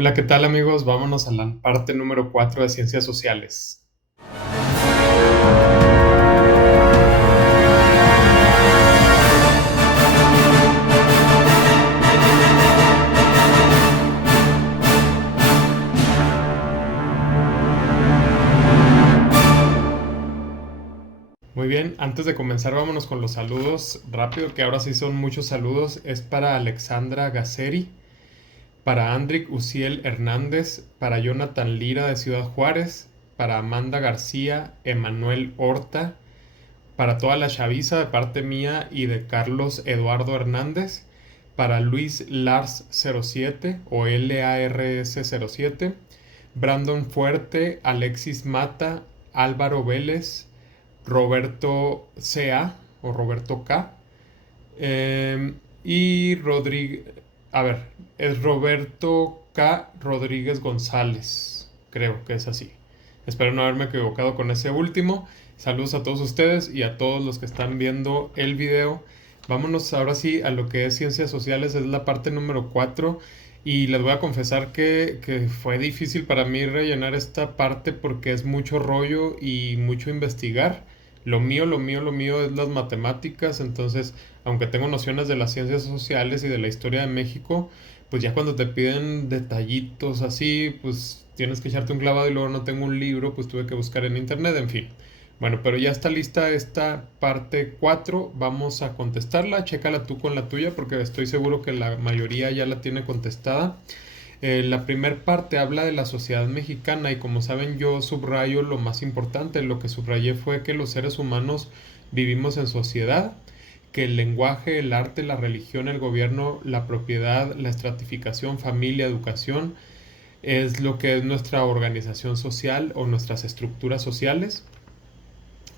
Hola, ¿qué tal amigos? Vámonos a la parte número 4 de Ciencias Sociales. Muy bien, antes de comenzar vámonos con los saludos rápido, que ahora sí son muchos saludos. Es para Alexandra Gaceri, para Andric Uciel Hernández, para Jonathan Lira de Ciudad Juárez, para Amanda García, Emanuel Horta, para toda la chaviza de parte mía y de Carlos Eduardo Hernández, para Luis Lars 07 o LARS 07, Brandon Fuerte, Alexis Mata, Álvaro Vélez, Roberto CA o Roberto K. Y Rodríguez, a ver, es Roberto K. Rodríguez González, creo que es así. Espero no haberme equivocado con ese último. Saludos a todos ustedes y a todos los que están viendo el video. Vámonos ahora sí a lo que es ciencias sociales, es la parte número 4. Y les voy a confesar que fue difícil para mí rellenar esta parte porque es mucho rollo y mucho investigar. Lo mío es las matemáticas, entonces, aunque tengo nociones de las ciencias sociales y de la historia de México, pues ya cuando te piden detallitos así, pues tienes que echarte un clavado y luego no tengo un libro, pues tuve que buscar en internet, en fin. Bueno, pero ya está lista esta parte 4. Vamos a contestarla, chécala tú con la tuya porque estoy seguro que la mayoría ya la tiene contestada. La primer parte habla de la sociedad mexicana y como saben yo subrayo lo más importante. Lo que subrayé fue que los seres humanos vivimos en sociedad, que el lenguaje, el arte, la religión, el gobierno, la propiedad, la estratificación, familia, educación, es lo que es nuestra organización social o nuestras estructuras sociales,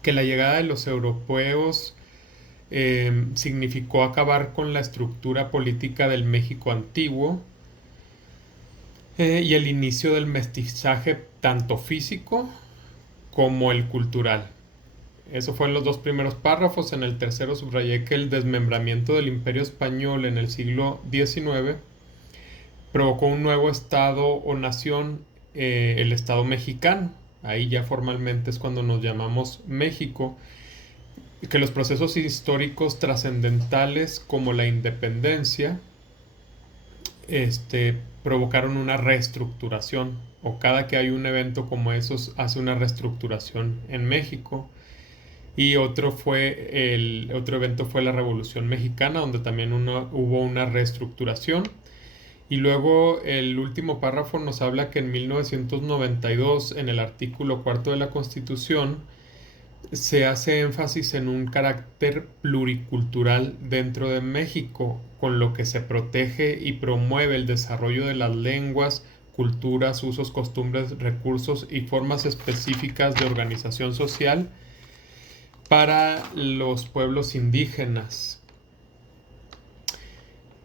que la llegada de los europeos significó acabar con la estructura política del México antiguo, y el inicio del mestizaje tanto físico como el cultural. Eso fue en los dos primeros párrafos. En el tercero subrayé que el desmembramiento del Imperio Español en el siglo XIX provocó un nuevo estado o nación, el Estado mexicano. Ahí ya formalmente es cuando nos llamamos México, que los procesos históricos trascendentales como la independencia provocaron una reestructuración, o cada que hay un evento como esos hace una reestructuración en México. Y otro evento fue la Revolución Mexicana, donde también hubo una reestructuración. Y luego el último párrafo nos habla que en 1992, en el artículo cuarto de la Constitución, se hace énfasis en un carácter pluricultural dentro de México, con lo que se protege y promueve el desarrollo de las lenguas, culturas, usos, costumbres, recursos y formas específicas de organización social para los pueblos indígenas.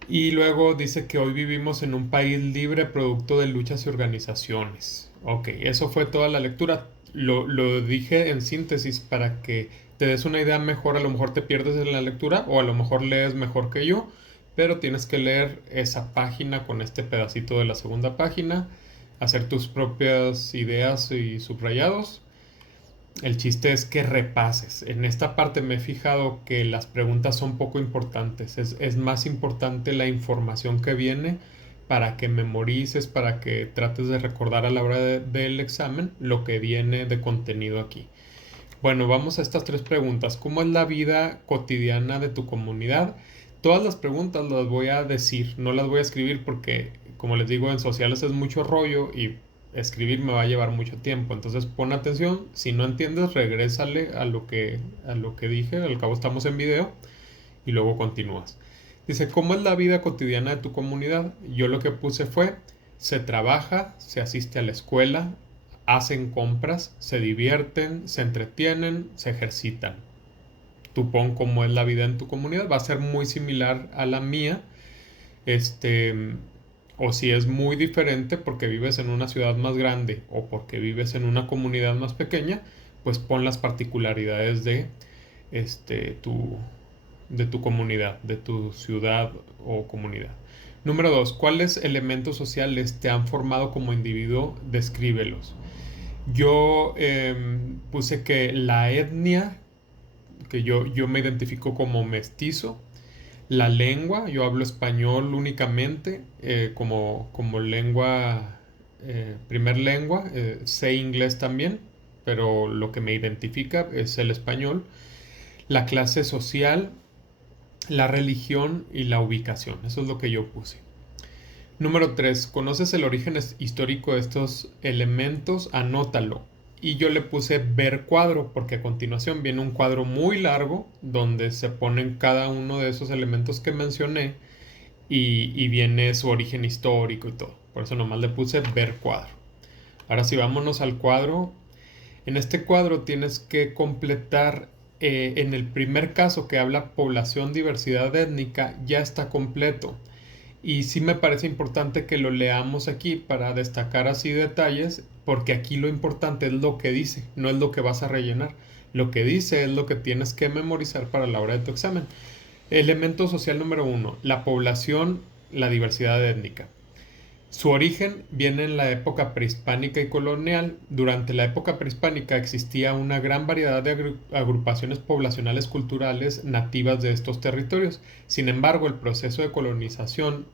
Y luego dice que hoy vivimos en un país libre producto de luchas y organizaciones. Ok, eso fue toda la lectura. Lo dije en síntesis para que te des una idea mejor. A lo mejor te pierdes en la lectura o a lo mejor lees mejor que yo, pero tienes que leer esa página con este pedacito de la segunda página, hacer tus propias ideas y subrayados. El chiste es que repases. En esta parte me he fijado que las preguntas son poco importantes. Es más importante la información que viene para que memorices, para que trates de recordar a la hora del examen lo que viene de contenido aquí. Bueno, vamos a estas tres preguntas. ¿Cómo es la vida cotidiana de tu comunidad? Todas las preguntas las voy a decir, no las voy a escribir porque, como les digo, en sociales es mucho rollo y escribir me va a llevar mucho tiempo. Entonces pon atención, si no entiendes, regrésale a lo que dije, al cabo estamos en video y luego continúas. Dice, ¿cómo es la vida cotidiana de tu comunidad? Yo lo que puse fue, se trabaja, se asiste a la escuela, hacen compras, se divierten, se entretienen, se ejercitan. Tú pon cómo es la vida en tu comunidad, va a ser muy similar a la mía, este, o si es muy diferente porque vives en una ciudad más grande o porque vives en una comunidad más pequeña, pues pon las particularidades este, tu, de tu comunidad, de tu ciudad o comunidad. Número 2. ¿Cuáles elementos sociales te han formado como individuo? Descríbelos. Yo puse que la etnia, que yo me identifico como mestizo. La lengua, yo hablo español únicamente como lengua, primer lengua. Sé inglés también, pero lo que me identifica es el español. La clase social, la religión y la ubicación. Eso es lo que yo puse. Número 3. ¿Conoces el origen histórico de estos elementos? Anótalo. Y yo le puse ver cuadro porque a continuación viene un cuadro muy largo donde se ponen cada uno de esos elementos que mencioné y viene su origen histórico y todo. Por eso nomás le puse ver cuadro. Ahora sí, vámonos al cuadro. En este cuadro tienes que completar, en el primer caso que habla población, diversidad étnica, ya está completo. Y sí me parece importante que lo leamos aquí para destacar así detalles, porque aquí lo importante es lo que dice, no es lo que vas a rellenar. Lo que dice es lo que tienes que memorizar para la hora de tu examen. Elemento social número 1, la población, la diversidad étnica. Su origen viene en la época prehispánica y colonial. Durante la época prehispánica existía una gran variedad de agrupaciones poblacionales culturales nativas de estos territorios. Sin embargo, el proceso de colonización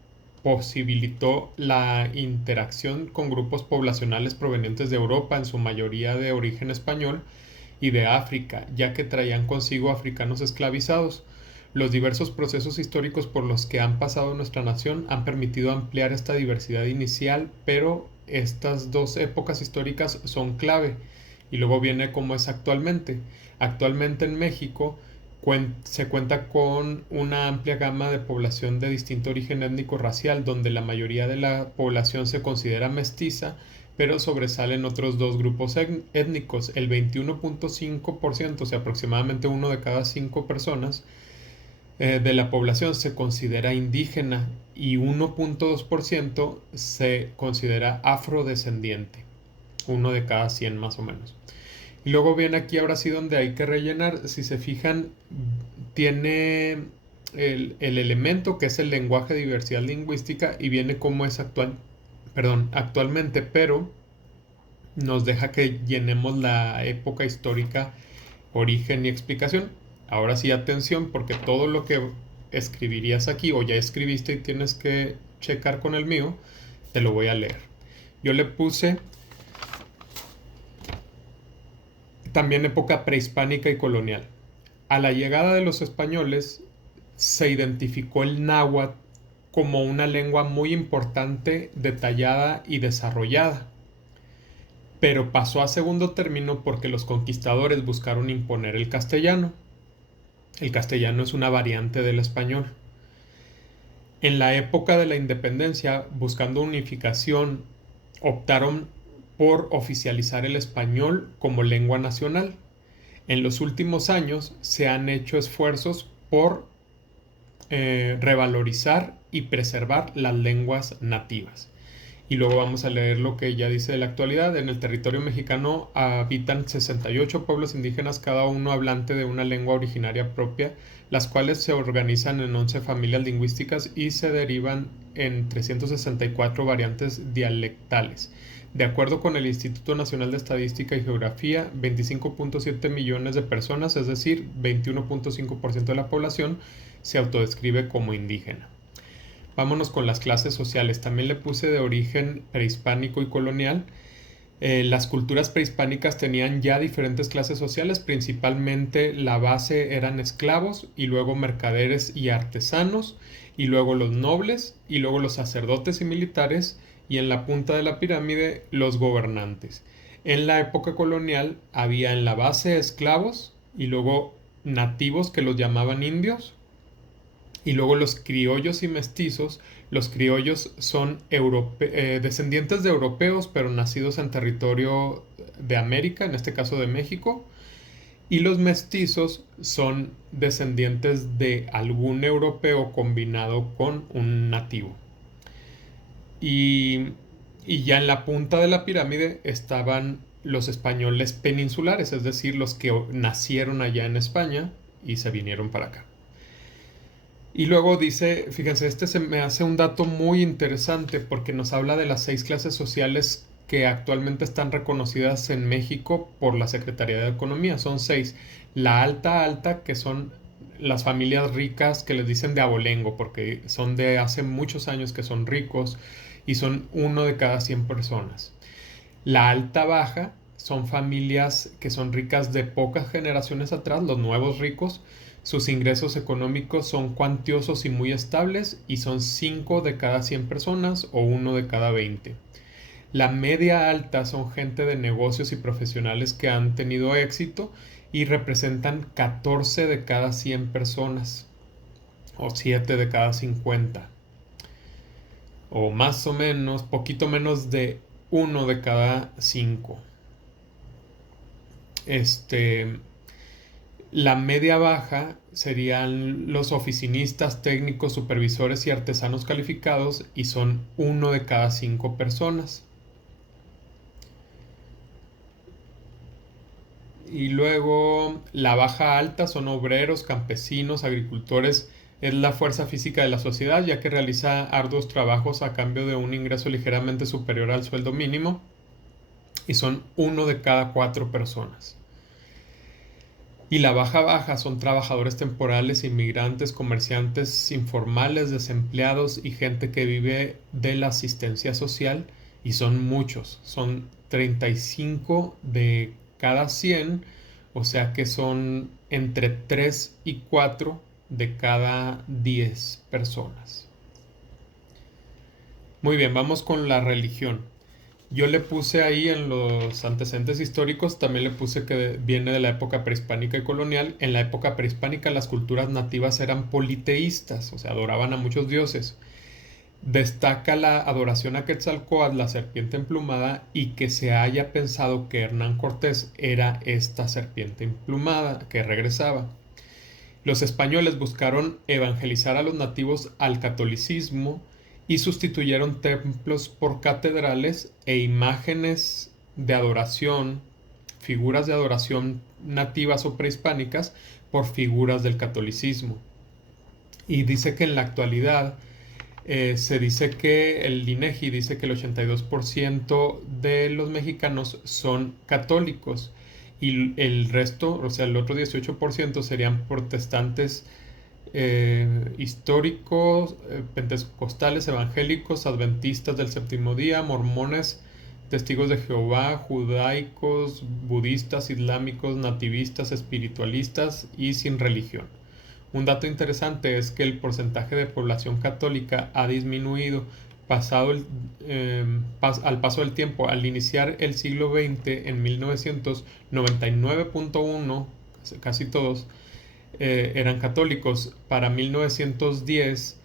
posibilitó la interacción con grupos poblacionales provenientes de Europa, en su mayoría de origen español, y de África, ya que traían consigo africanos esclavizados. Los diversos procesos históricos por los que han pasado nuestra nación han permitido ampliar esta diversidad inicial, pero estas dos épocas históricas son clave. Y luego viene cómo es actualmente. Actualmente en México se cuenta con una amplia gama de población de distinto origen étnico-racial, donde la mayoría de la población se considera mestiza, pero sobresalen otros dos grupos étnicos. El 21.5%, o sea, aproximadamente uno de cada 5 personas de la población se considera indígena y 1.2% se considera afrodescendiente, uno de cada 100 más o menos. Y luego viene aquí ahora sí donde hay que rellenar. Si se fijan, tiene el elemento que es el lenguaje de diversidad lingüística y viene como es actualmente, pero nos deja que llenemos la época histórica, origen y explicación. Ahora sí, atención, porque todo lo que escribirías aquí o ya escribiste y tienes que checar con el mío, te lo voy a leer. Yo le puse también época prehispánica y colonial. A la llegada de los españoles se identificó el náhuatl como una lengua muy importante, detallada y desarrollada, pero pasó a segundo término porque los conquistadores buscaron imponer el castellano. El castellano es una variante del español. En la época de la independencia, buscando unificación, optaron por oficializar el español como lengua nacional. En los últimos años se han hecho esfuerzos por revalorizar y preservar las lenguas nativas. Y luego vamos a leer lo que ya dice de la actualidad. En el territorio mexicano habitan 68 pueblos indígenas, cada uno hablante de una lengua originaria propia, las cuales se organizan en 11 familias lingüísticas y se derivan en 364 variantes dialectales. De acuerdo con el Instituto Nacional de Estadística y Geografía, 25.7 millones de personas, es decir, 21.5% de la población, se autodescribe como indígena. Vámonos con las clases sociales. También le puse de origen prehispánico y colonial. Las culturas prehispánicas tenían ya diferentes clases sociales, principalmente la base eran esclavos y luego mercaderes y artesanos, y luego los nobles, y luego los sacerdotes y militares, y en la punta de la pirámide los gobernantes. En la época colonial había en la base esclavos y luego nativos que los llamaban indios, y luego los criollos y mestizos. Los criollos son descendientes de europeos, pero nacidos en territorio de América, en este caso de México. Y los mestizos son descendientes de algún europeo combinado con un nativo. Y, y ya en la punta de la pirámide estaban los españoles peninsulares, es decir, los que nacieron allá en España y se vinieron para acá. Y luego dice, fíjense, este se me hace un dato muy interesante porque nos habla de las 6 clases sociales que actualmente están reconocidas en México por la Secretaría de Economía. Son 6. La alta alta, que son las familias ricas que les dicen de abolengo, porque son de hace muchos años que son ricos y son uno de cada 100 personas. La alta baja son familias que son ricas de pocas generaciones atrás, los nuevos ricos. Sus ingresos económicos son cuantiosos y muy estables y son 5 de cada 100 personas o uno de cada 20. La media alta son gente de negocios y profesionales que han tenido éxito y representan 14 de cada 100 personas o 7 de cada 50 o más o menos, poquito menos de uno de cada 5. La media baja serían los oficinistas, técnicos, supervisores y artesanos calificados y son uno de cada 5 personas. Y luego la baja alta son obreros, campesinos, agricultores. Es la fuerza física de la sociedad, ya que realiza arduos trabajos a cambio de un ingreso ligeramente superior al sueldo mínimo y son uno de cada 4 personas. Y la baja baja son trabajadores temporales, inmigrantes, comerciantes informales, desempleados y gente que vive de la asistencia social y son muchos, son 35 de cada 100, o sea que son entre 3 y 4 de cada 10 personas. Muy bien, vamos con la religión. Yo le puse ahí en los antecedentes históricos, también le puse que viene de la época prehispánica y colonial. En la época prehispánica las culturas nativas eran politeístas, o sea, adoraban a muchos dioses. Destaca la adoración a Quetzalcóatl, la serpiente emplumada, y que se haya pensado que Hernán Cortés era esta serpiente emplumada que regresaba. Los españoles buscaron evangelizar a los nativos al catolicismo y sustituyeron templos por catedrales e imágenes de adoración, figuras de adoración nativas o prehispánicas por figuras del catolicismo. Y dice que en la actualidad se dice que el INEGI dice que el 82% de los mexicanos son católicos y el resto, o sea, el otro 18% serían protestantes históricos, pentecostales, evangélicos, adventistas del séptimo día, mormones, testigos de Jehová, judaicos, budistas, islámicos, nativistas, espiritualistas y sin religión. Un dato interesante es que el porcentaje de población católica ha disminuido al paso del tiempo. Al iniciar el siglo XX, en 1999.1, casi todos, eran católicos. Para 1910,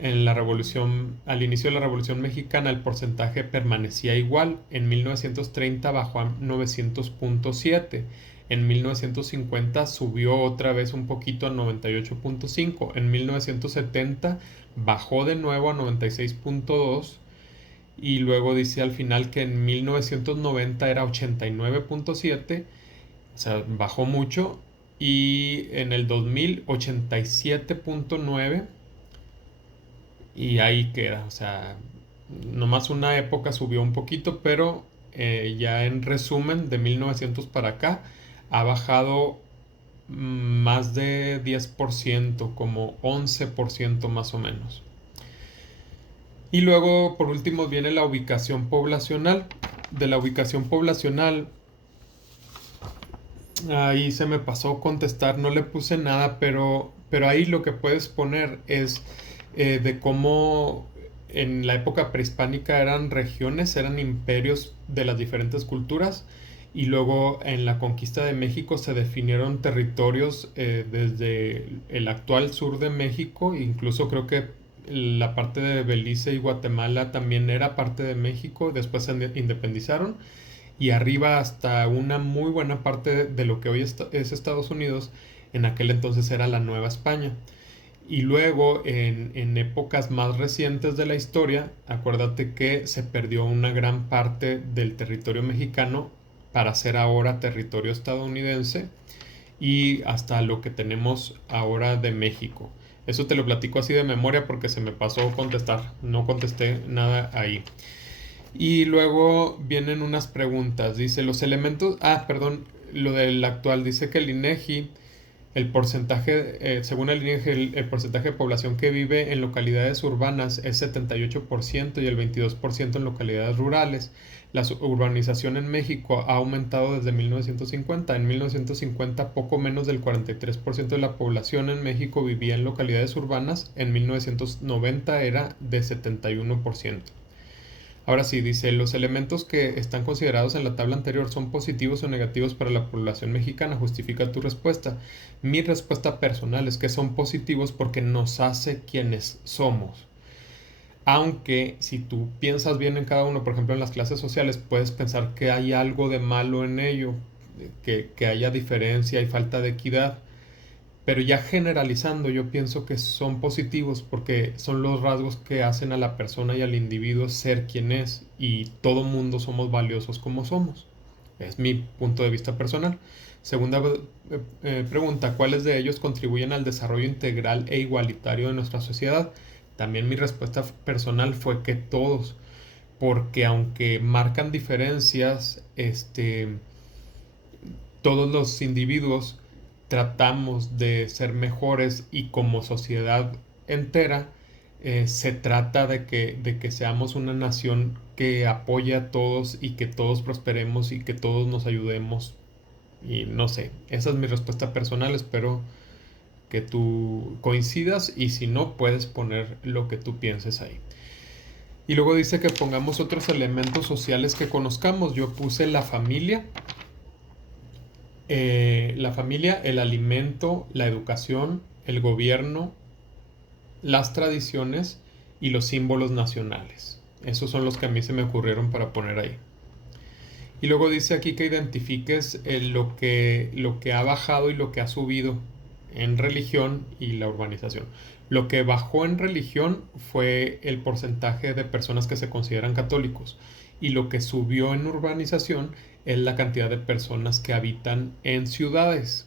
al inicio de la Revolución Mexicana, el porcentaje permanecía igual. En 1930 bajó a 900.7. En 1950 subió otra vez un poquito a 98.5. En 1970 bajó de nuevo a 96.2. Y luego dice al final que en 1990 era 89.7. O sea, bajó mucho. Y en el 2000 87.9. Y ahí queda. O sea, nomás una época subió un poquito, pero ya en resumen, de 1900 para acá, ha bajado más de 10%, como 11% más o menos. Y luego, por último, viene la ubicación poblacional. De la ubicación poblacional, ahí se me pasó contestar, no le puse nada, pero ahí lo que puedes poner es de cómo en la época prehispánica eran regiones, eran imperios de las diferentes culturas y luego en la conquista de México se definieron territorios desde el actual sur de México, incluso creo que la parte de Belice y Guatemala también era parte de México, después se independizaron y arriba hasta una muy buena parte de lo que hoy es Estados Unidos, en aquel entonces era la Nueva España. Y luego en épocas más recientes de la historia, acuérdate que se perdió una gran parte del territorio mexicano para ser ahora territorio estadounidense y hasta lo que tenemos ahora de México. Eso te lo platico así de memoria porque se me pasó contestar. No contesté nada ahí. Y luego vienen unas preguntas. Dice los elementos... Ah, perdón. Lo del actual. Dice que el INEGI, el porcentaje, según el INEGI, el porcentaje de población que vive en localidades urbanas es 78% y el 22% en localidades rurales. La urbanización en México ha aumentado desde 1950. En 1950 poco menos del 43% de la población en México vivía en localidades urbanas. En 1990 era de 71%. Ahora sí, dice, los elementos que están considerados en la tabla anterior son positivos o negativos para la población mexicana. Justifica tu respuesta. Mi respuesta personal es que son positivos porque nos hace quienes somos. Aunque si tú piensas bien en cada uno, por ejemplo en las clases sociales, puedes pensar que hay algo de malo en ello, que haya diferencia y falta de equidad. Pero ya generalizando, yo pienso que son positivos porque son los rasgos que hacen a la persona y al individuo ser quien es, y todo mundo somos valiosos como somos. Es mi punto de vista personal. Segunda pregunta, ¿cuáles de ellos contribuyen al desarrollo integral e igualitario de nuestra sociedad? También mi respuesta personal fue que todos, porque aunque marcan diferencias, todos los individuos tratamos de ser mejores, y como sociedad entera se trata de que seamos una nación que apoye a todos y que todos prosperemos y que todos nos ayudemos. Y no sé, esa es mi respuesta personal. Espero que tú coincidas, y si no, puedes poner lo que tú pienses ahí. Y luego dice que pongamos otros elementos sociales que conozcamos. Yo puse la familia, el alimento, la educación, el gobierno, las tradiciones y los símbolos nacionales. Esos son los que a mí se me ocurrieron para poner ahí. Y luego dice aquí que identifiques lo que ha bajado y lo que ha subido en religión y la urbanización. Lo que bajó en religión fue el porcentaje de personas que se consideran católicos, y lo que subió en urbanización es la cantidad de personas que habitan en ciudades.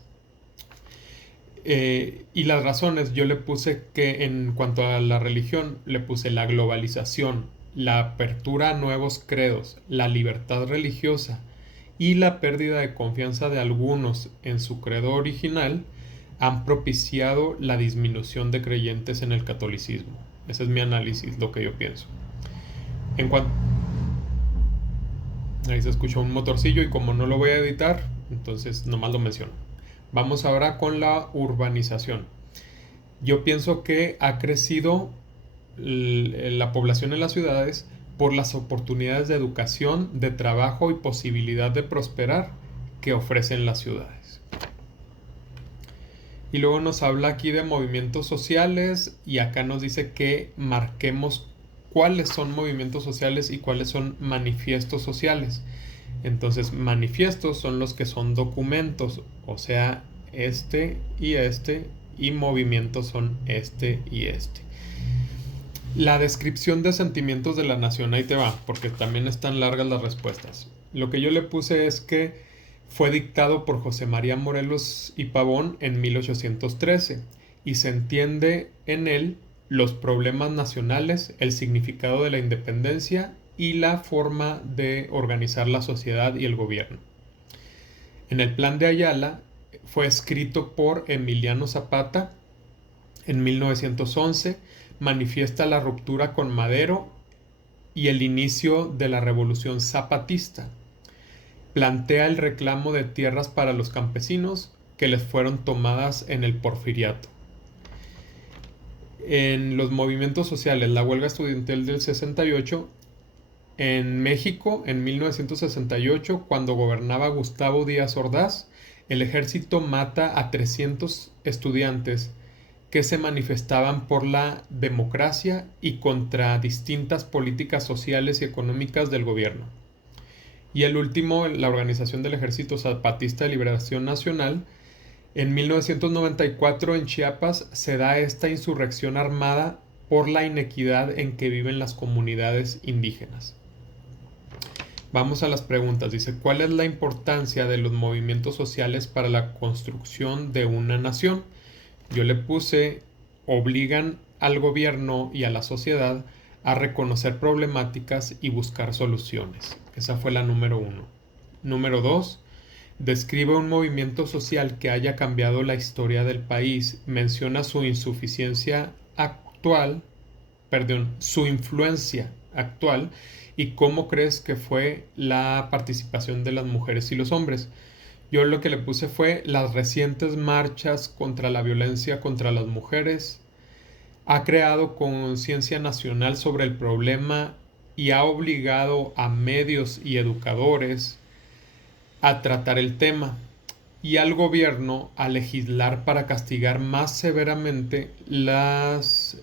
Y las razones, yo le puse que en cuanto a la religión, le puse la globalización, la apertura a nuevos credos, la libertad religiosa y la pérdida de confianza de algunos en su credo original han propiciado la disminución de creyentes en el catolicismo. Ese es mi análisis, lo que yo pienso. En cuanto... Ahí se escuchó un motorcillo y como no lo voy a editar, entonces nomás lo menciono. Vamos ahora con la urbanización. Yo pienso que ha crecido la población en las ciudades por las oportunidades de educación, de trabajo y posibilidad de prosperar que ofrecen las ciudades. Y luego nos habla aquí de movimientos sociales, y acá nos dice que marquemos cuáles son movimientos sociales y cuáles son manifiestos sociales. Entonces, manifiestos son los que son documentos, o sea, y movimientos son y este. La descripción de sentimientos de la nación, ahí te va, porque también están largas las respuestas. Lo que yo le puse es que fue dictado por José María Morelos y Pavón en 1813, y se entiende en él los problemas nacionales, el significado de la independencia y la forma de organizar la sociedad y el gobierno. En el Plan de Ayala fue escrito por Emiliano Zapata en 1911, manifiesta la ruptura con Madero y el inicio de la Revolución Zapatista. Plantea el reclamo de tierras para los campesinos que les fueron tomadas en el Porfiriato. En los movimientos sociales, la huelga estudiantil del 68, en México, en 1968, cuando gobernaba Gustavo Díaz Ordaz, el ejército mata a 300 estudiantes que se manifestaban por la democracia y contra distintas políticas sociales y económicas del gobierno. Y el último, la Organización del Ejército Zapatista de Liberación Nacional, en 1994 en Chiapas se da esta insurrección armada por la inequidad en que viven las comunidades indígenas. Vamos a las preguntas. Dice, ¿cuál es la importancia de los movimientos sociales para la construcción de una nación? Yo le puse obligan al gobierno y a la sociedad a reconocer problemáticas y buscar soluciones. Esa fue la número 1. Número 2. Describe un movimiento social que haya cambiado la historia del país. Menciona su insuficiencia actual, su influencia actual y cómo crees que fue la participación de las mujeres y los hombres. Yo lo que le puse fue las recientes marchas contra la violencia contra las mujeres. Ha creado conciencia nacional sobre el problema y ha obligado a medios y educadores a tratar el tema y al gobierno a legislar para castigar más severamente los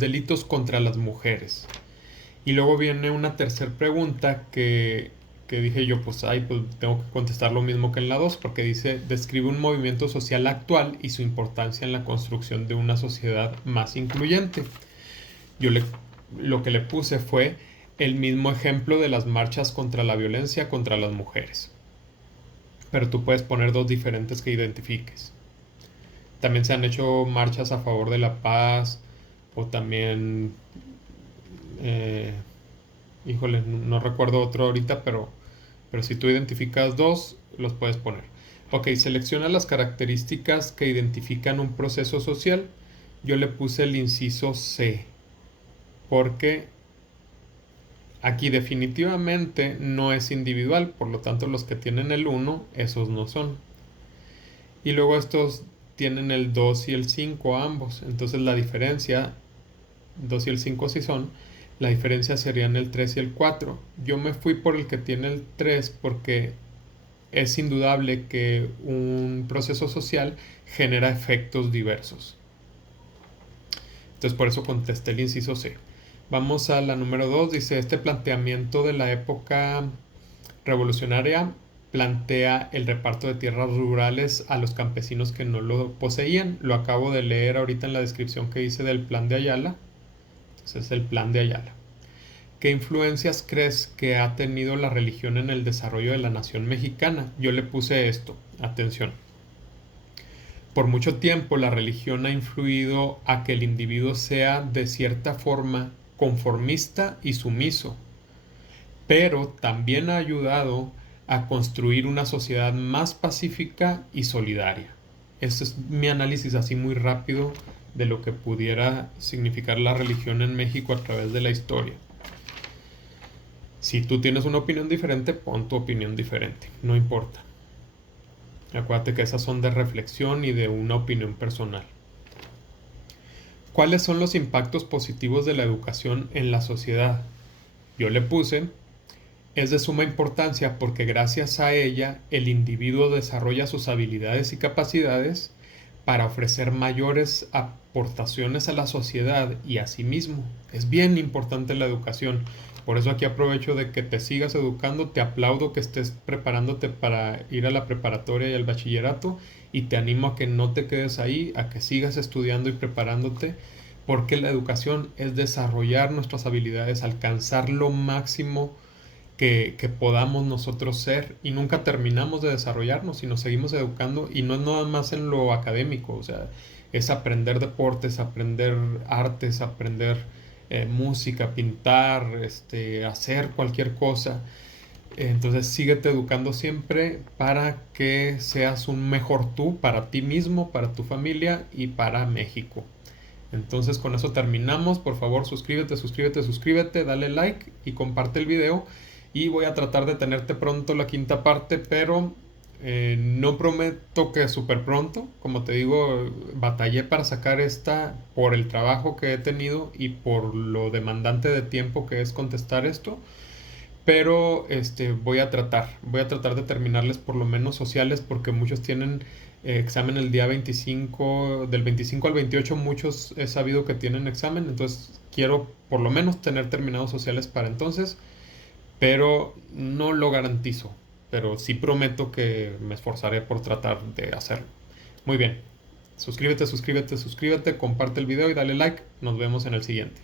delitos contra las mujeres. Y luego viene una tercera pregunta que dije yo, pues tengo que contestar lo mismo que en la 2, porque dice, describe un movimiento social actual y su importancia en la construcción de una sociedad más incluyente. Lo que le puse fue el mismo ejemplo de las marchas contra la violencia contra las mujeres. Pero tú puedes poner 2 diferentes que identifiques. También se han hecho marchas a favor de la paz, o también, híjole, no recuerdo otro ahorita, pero si tú identificas 2, los puedes poner. Ok, selecciona las características que identifican un proceso social. Yo le puse el inciso C, porque aquí definitivamente no es individual, por lo tanto los que tienen el 1, esos no son. Y luego estos tienen el 2 y el 5 ambos, entonces la diferencia, 2 y el 5 sí son, la diferencia serían el 3 y el 4. Yo me fui por el que tiene el 3 porque es indudable que un proceso social genera efectos diversos. Entonces por eso contesté el inciso C. Vamos a la número 2. Dice, este planteamiento de la época revolucionaria plantea el reparto de tierras rurales a los campesinos que no lo poseían. Lo acabo de leer ahorita en la descripción que hice del plan de Ayala. Ese es el plan de Ayala. ¿Qué influencias crees que ha tenido la religión en el desarrollo de la nación mexicana? Yo le puse esto. Atención. Por mucho tiempo la religión ha influido a que el individuo sea de cierta forma conformista y sumiso, pero también ha ayudado a construir una sociedad más pacífica y solidaria. Este es mi análisis así muy rápido de lo que pudiera significar la religión en México a través de la historia. Si tú tienes una opinión diferente, pon tu opinión diferente, no importa. Acuérdate que esas son de reflexión y de una opinión personal. ¿Cuáles son los impactos positivos de la educación en la sociedad? Yo le puse, es de suma importancia porque gracias a ella el individuo desarrolla sus habilidades y capacidades para ofrecer mayores aportaciones a la sociedad y a sí mismo. Es bien importante la educación. Por eso aquí aprovecho de que te sigas educando, te aplaudo que estés preparándote para ir a la preparatoria y al bachillerato y te animo a que no te quedes ahí, a que sigas estudiando y preparándote, porque la educación es desarrollar nuestras habilidades, alcanzar lo máximo que podamos nosotros ser, y nunca terminamos de desarrollarnos si nos seguimos educando, y no es nada más en lo académico, o sea, es aprender deportes, aprender artes, aprender música, pintar, hacer cualquier cosa. Entonces síguete educando siempre para que seas un mejor tú para ti mismo, para tu familia y para México. Entonces con eso terminamos. Por favor, suscríbete, dale like y comparte el video. Y voy a tratar de tenerte pronto la 5ª parte, pero no prometo que súper pronto. Como te digo, batallé para sacar esta por el trabajo que he tenido y por lo demandante de tiempo que es contestar esto. Pero voy a tratar de terminarles por lo menos sociales, porque muchos tienen examen el día 25, del 25 al 28 muchos he sabido que tienen examen, entonces quiero por lo menos tener terminados sociales para entonces, pero no lo garantizo, pero sí prometo que me esforzaré por tratar de hacerlo. Muy bien, suscríbete, comparte el video y dale like, nos vemos en el siguiente.